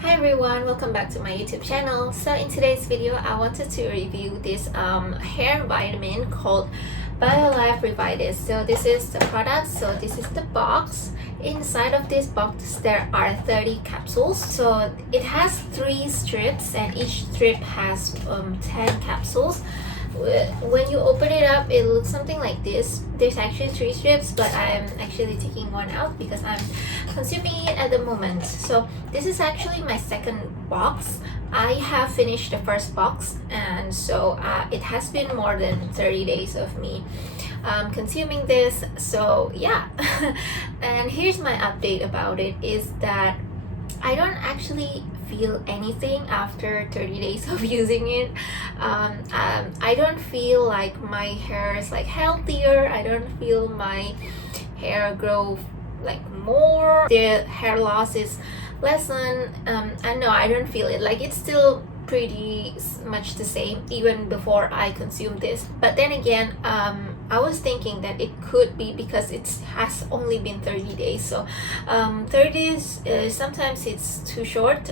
Hi everyone, welcome back to my YouTube channel. So in today's video, I wanted to review this hair vitamin called Biolife Revitiz. So this is the product. So this is the box. Inside of this box, there are 30 capsules. So it has 3 strips and each strip has 10 capsules. When you open it up, it looks something like this. There's actually 3 strips, but I'm actually taking one out because I'm consuming it at the moment. So this is actually my second box. I have finished the first box, and so it has been more than 30 days of me consuming this. So yeah. And here's my update about it is that I don't actually feel anything after 30 days of using it. I don't feel like my hair is like healthier. I don't feel my hair grow like more. The hair loss is lessened. And no, I don't feel it. Like it's still pretty much the same even before I consumed this. But then again, I was thinking that it could be because it has only been 30 days. So 30 days, sometimes it's too short.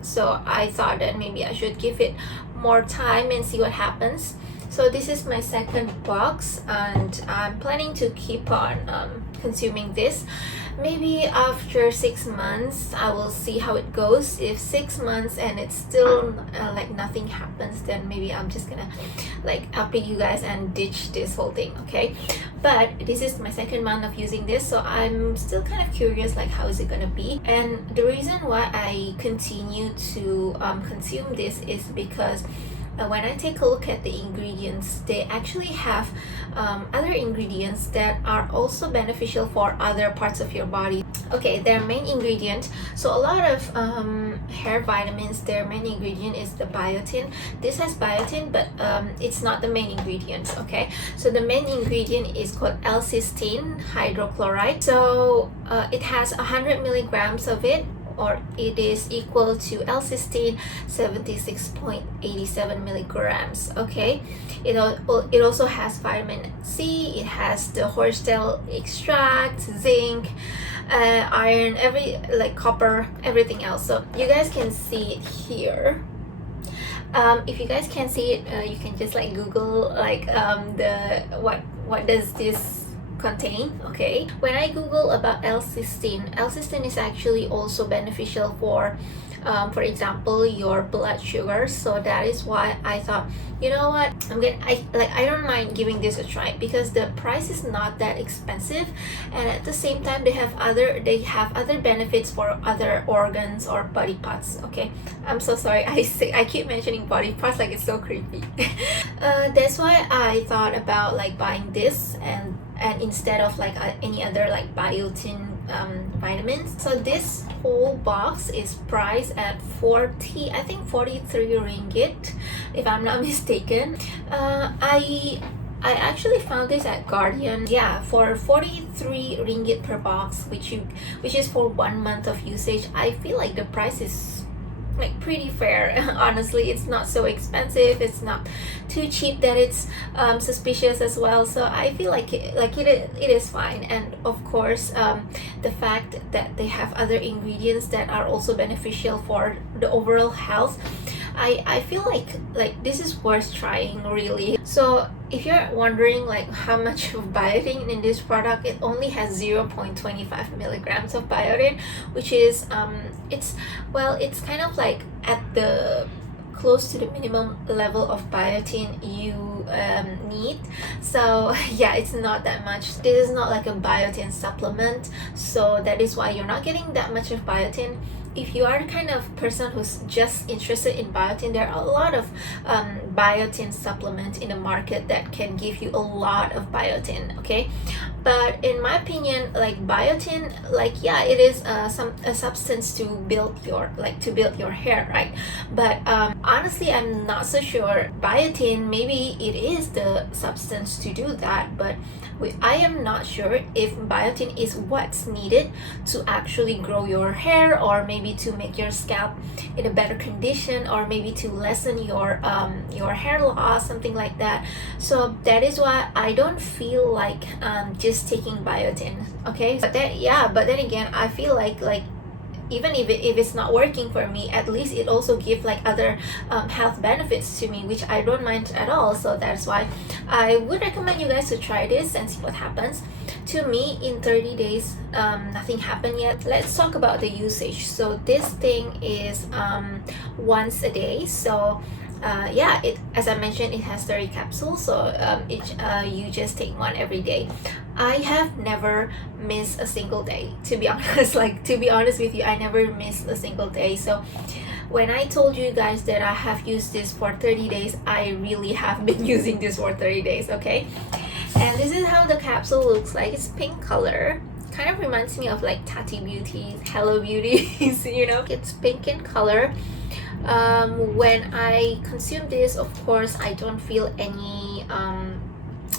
So I thought that maybe I should give it more time and see what happens. So this is my second box, and I'm planning to keep on consuming this. Maybe after 6 months I will see how it goes. If 6 months and it's still like nothing happens, then maybe I'm just gonna like update you guys and ditch this whole thing, okay? But this is my second month of using this, so I'm still kind of curious like how is it gonna be. And the reason why I continue to consume this is because when I take a look at the ingredients, they actually have other ingredients that are also beneficial for other parts of your body. Okay, their main ingredient, so a lot of hair vitamins, their main ingredient is the biotin. This has biotin, but it's not the main ingredient, okay? So the main ingredient is called L-Cysteine Hydrochloride. So it has 100 milligrams of it, or it is equal to L-cysteine 76.87 milligrams, okay? It also has vitamin C, it has the Horsetail extract, zinc, iron, copper, everything else. So you guys can see it here. If you guys can't see it, you can just like Google like what does this contain, okay? When I Google about L-cysteine is actually also beneficial for example, your blood sugar. So that is why I thought, you know what, I don't mind giving this a try because the price is not that expensive, and at the same time they have other benefits for other organs or body parts, okay? I'm so sorry, I keep mentioning body parts like it's so creepy. That's why I thought about like buying this and instead of like any other like biotin vitamins. So this whole box is priced at 43 ringgit if I'm not mistaken. I actually found this at Guardian, yeah, for 43 ringgit per box, which is for 1 month of usage. I feel like the price is like pretty fair. Honestly, it's not so expensive, it's not too cheap that it's suspicious as well. So I feel like it is fine. And of course the fact that they have other ingredients that are also beneficial for the overall health, I feel like this is worth trying, really. So if you're wondering like how much of biotin in this product, it only has 0.25 milligrams of biotin, which is it's kind of like at the close to the minimum level of biotin you need. So yeah, it's not that much. This is not like a biotin supplement, so that is why you're not getting that much of biotin. If you are the kind of person who's just interested in biotin, there are a lot of biotin supplements in the market that can give you a lot of biotin, okay? But in my opinion, like biotin, like yeah, it is a substance to build your hair, right? But honestly, I'm not so sure. Biotin, maybe it is the substance to do that, but I am not sure if biotin is what's needed to actually grow your hair, or maybe to make your scalp in a better condition, or maybe to lessen your hair loss, something like that. So that is why I don't feel like just taking biotin, okay? But then again, I feel like even if it's not working for me, at least it also gives like other health benefits to me, which I don't mind at all. So that's why I would recommend you guys to try this and see what happens. To me, in 30 days, nothing happened yet. Let's talk about the usage. So this thing is once a day. So yeah, as I mentioned, it has 30 capsules, so you just take one every day. I have never missed a single day, to be honest. Like, to be honest with you, I never missed a single day. So when I told you guys that I have used this for 30 days, I really have been using this for 30 days, okay? And this is how the capsule looks like. It's pink color. Kind of reminds me of like Tati Beauty's Hello Beauties, you know? It's pink in color. When I consume this, of course, I don't feel any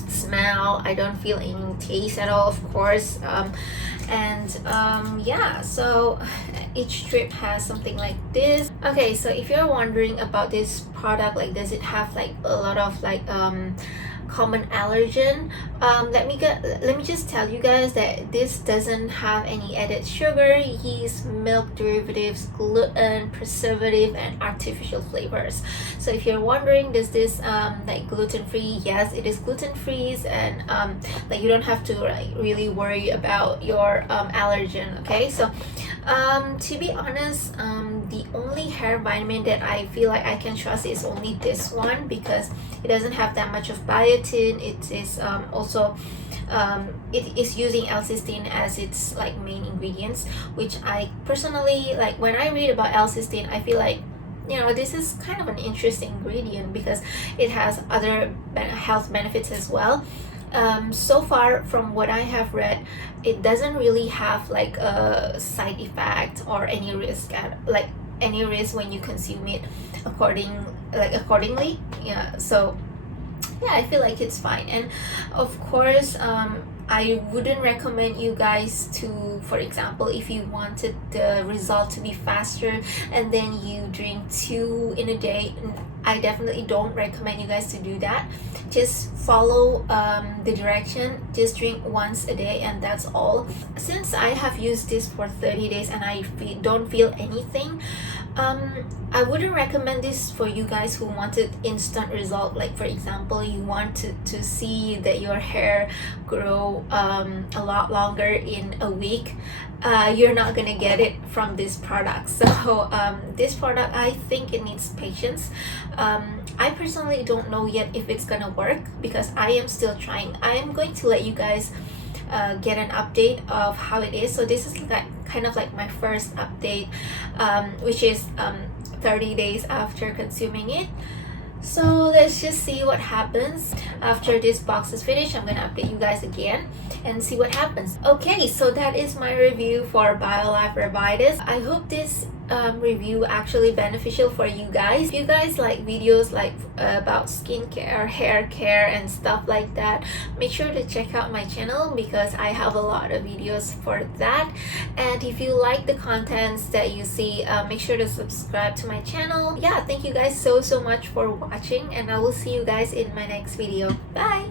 smell, I don't feel any taste at all, of course. Yeah, so each strip has something like this. Okay, so if you're wondering about this product, like does it have like a lot of like common allergen, let me just tell you guys that this doesn't have any added sugar, yeast, milk derivatives, gluten, preservative, and artificial flavors. So if you're wondering, does this like gluten-free? Yes, it is gluten-free, and like you don't have to like really worry about your allergen. Okay, so to be honest, the only hair vitamin that I feel like I can trust is only this one, because it doesn't have that much of biotin. It is also it is using L-Cysteine as its like main ingredients, which I personally like. When I read about L-Cysteine, I feel like, you know, this is kind of an interesting ingredient because it has other health benefits as well. So far from what I have read, it doesn't really have like a side effect or any risk when you consume it accordingly. Yeah, so yeah, I feel like it's fine. And of course, I wouldn't recommend you guys to, for example, if you wanted the result to be faster and then you drink 2 in a day, I definitely don't recommend you guys to do that. Just follow the direction, just drink once a day, and that's all. Since I have used this for 30 days and I don't feel anything, I wouldn't recommend this for you guys who wanted instant result. Like for example, you wanted to see that your hair grow a lot longer in a week. You're not gonna get it from this product. So this product, I think it needs patience. I personally don't know yet if it's gonna work because I am still trying. I am going to let you guys get an update of how it is. So this is like kind of like my first update, which is 30 days after consuming it. So let's just see what happens. After this box is finished, I'm gonna update you guys again and see what happens. Okay, so that is my review for Biolife Revitiz. I hope this review actually beneficial for you guys. If you guys like videos like about skincare, hair care, and stuff like that, make sure to check out my channel because I have a lot of videos for that. And if you like the contents that you see, make sure to subscribe to my channel. Yeah, thank you guys so much for watching, and I will see you guys in my next video. Bye.